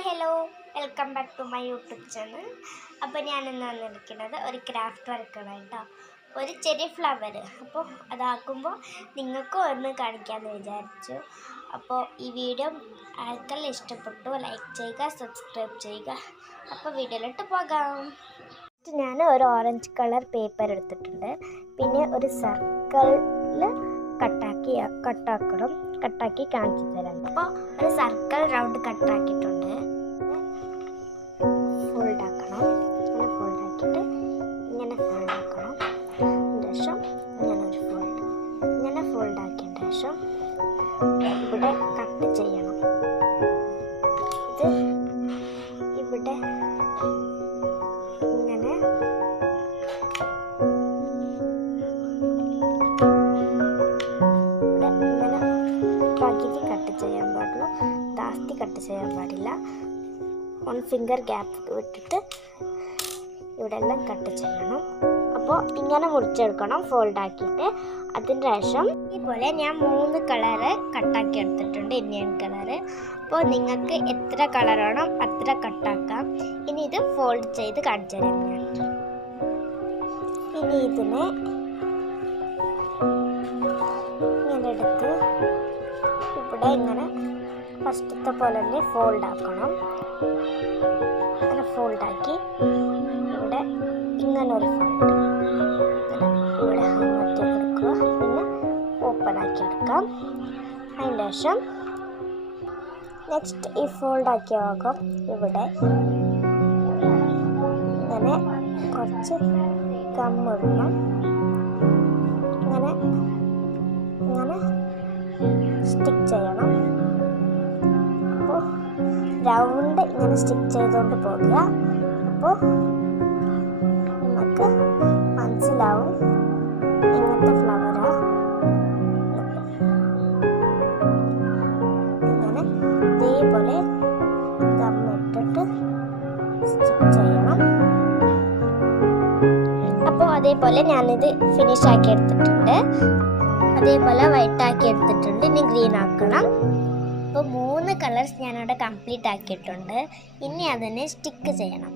Hi hello welcome back to my YouTube channel. അപ്പോൾ ഞാനിന്ന് വന്നിരിക്കുന്നത് ഒരു ക്രാഫ്റ്റ് വർക്കാണ് കേട്ടോ. ഒരു ചെറിയ ഫ്ലവർ. അപ്പോൾ അതാക്കുമ്പോൾ നിങ്ങൾക്കും ഒന്ന് കാണിക്കാമെന്ന് വിചാരിച്ചു. അപ്പോൾ ഈ വീഡിയോ ആർക്കെല്ലാം ഇഷ്ടപ്പെട്ടു ലൈക്ക് ചെയ്യുക, സബ്സ്ക്രൈബ് ചെയ്യുക. അപ്പോൾ വീഡിയോയിലോട്ട് പോകാം. ഞാൻ ഒരു ഓറഞ്ച് കളർ പേപ്പർ എടുത്തിട്ടുണ്ട്. പിന്നെ ഒരു സർക്കിളിൽ കട്ടാക്കി കാണിച്ചു തരാം. അപ്പോൾ ഒരു സർക്കിൾ റൗണ്ട് കട്ടാക്കിയിട്ടുണ്ട്. ഫോൾഡ് ആക്കണം. ഇങ്ങനെ ഫോൾഡ് ആക്കിയിട്ട് ഇങ്ങനെ ഫോൾഡ് ആക്കണം. ശേഷം ഇങ്ങനെ ഫോൾഡ് ആക്കിയ ശേഷം ഇവിടെ കട്ട് ചെയ്യണം. ഇത് ഇവിടെ ഇങ്ങനെ പകുതി കട്ട് ചെയ്യാൻ പാടുള്ളൂ, ജാസ്തി കട്ട് ചെയ്യാൻ പാടില്ല. 1 ഫിംഗർ ഗ്യാപ്പ് വിട്ടിട്ട് ഇവിടെ എല്ലാം കട്ട് ചെയ്യണം. അപ്പോൾ ഇങ്ങനെ മുറിച്ചെടുക്കണം ഫോൾഡ് ആക്കിയിട്ട്. അതിന് ശേഷം ഇതുപോലെ ഞാൻ 3 കളറ് കട്ടാക്കി എടുത്തിട്ടുണ്ട്, ഇന്ത്യൻ കളറ്. അപ്പോൾ നിങ്ങൾക്ക് എത്ര കളർ വേണം അത്ര കട്ടാക്കാം. ഇനി ഇത് ഫോൾഡ് ചെയ്ത് കാണിച്ചു തരാം ഞാൻ. ഇനി ഇതിനെ ഇങ്ങനെ എടുത്ത് ഇവിടെ ഇങ്ങനെ ഫസ്റ്റത്തെ പോലെ തന്നെ ഫോൾഡ് ആക്കണം. അങ്ങനെ ഫോൾഡാക്കി ഇവിടെ ഇങ്ങനെ ഒരു ഫോൾഡ് ഇവിടെ അമർത്തി കൊടുക്കുക. പിന്നെ ഓപ്പൺ ആക്കി എടുക്കാം. അതിൻ്റെ ശേഷം നെക്സ്റ്റ് ഈ ഫോൾഡാക്കിയ ഭാഗം ഇവിടെ ഇങ്ങനെ കുറച്ച് ഗമ്മിടണം. ഇങ്ങനെ സ്റ്റിക്ക് ചെയ്യണം. അപ്പോൾ റൗണ്ട് ഇങ്ങനെ സ്റ്റിക്ക് ചെയ്തുകൊണ്ട് പോകുക. അപ്പോൾ നമുക്ക് മനസ്സിലാവും ഇങ്ങനത്തെ ഫ്ലവറാ. ഇങ്ങനെ ഇതേപോലെ ഗമ്മിട്ടിട്ട് സ്റ്റിക്ക് ചെയ്യണം. അപ്പോൾ അതേപോലെ ഞാനിത് ഫിനിഷ് ആക്കി എടുത്തിട്ടുണ്ട്. അതേപോലെ വൈറ്റ് ആക്കി എടുത്തിട്ടുണ്ട്. ഇനി ഗ്രീൻ ആക്കണം. അപ്പോൾ 3 കളേഴ്സ് ഞാനിവിടെ കംപ്ലീറ്റ് ആക്കിയിട്ടുണ്ട്. ഇനി അതിനെ സ്റ്റിക്ക് ചെയ്യണം.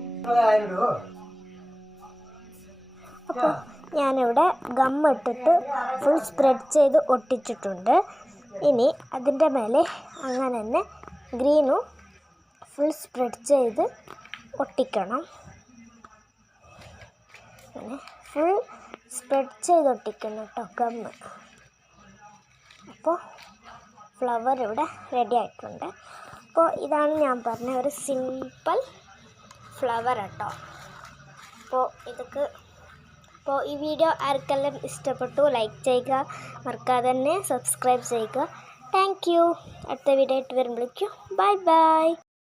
അപ്പോൾ ഞാനിവിടെ ഗം ഇട്ടിട്ട് ഫുൾ സ്പ്രെഡ് ചെയ്ത് ഒട്ടിച്ചിട്ടുണ്ട്. ഇനി അതിൻ്റെ മേലെ അങ്ങനെ തന്നെ ഗ്രീനും ഫുൾ സ്പ്രെഡ് ചെയ്ത് ഒട്ടിക്കണം. അങ്ങനെ ഫുൾ സ്പ്രെഡ് ചെയ്ത് ഒട്ടിക്കണം കേട്ടോ ഗമ്മ്. അപ്പോൾ ഫ്ലവർ ഇവിടെ റെഡി ആയിട്ടുണ്ട്. അപ്പോൾ ഇതാണ് ഞാൻ പറഞ്ഞ ഒരു സിമ്പിൾ ഫ്ലവർ കേട്ടോ. അപ്പോൾ ഈ വീഡിയോ ആർക്കെല്ലാം ഇഷ്ടപ്പെട്ടു ലൈക്ക് ചെയ്യുക, മറക്കാതെ തന്നെ സബ്സ്ക്രൈബ് ചെയ്യുക. Thank you. അടുത്ത വീഡിയോ ആയിട്ട് വരുമ്പോഴേക്കും ബൈ ബൈ.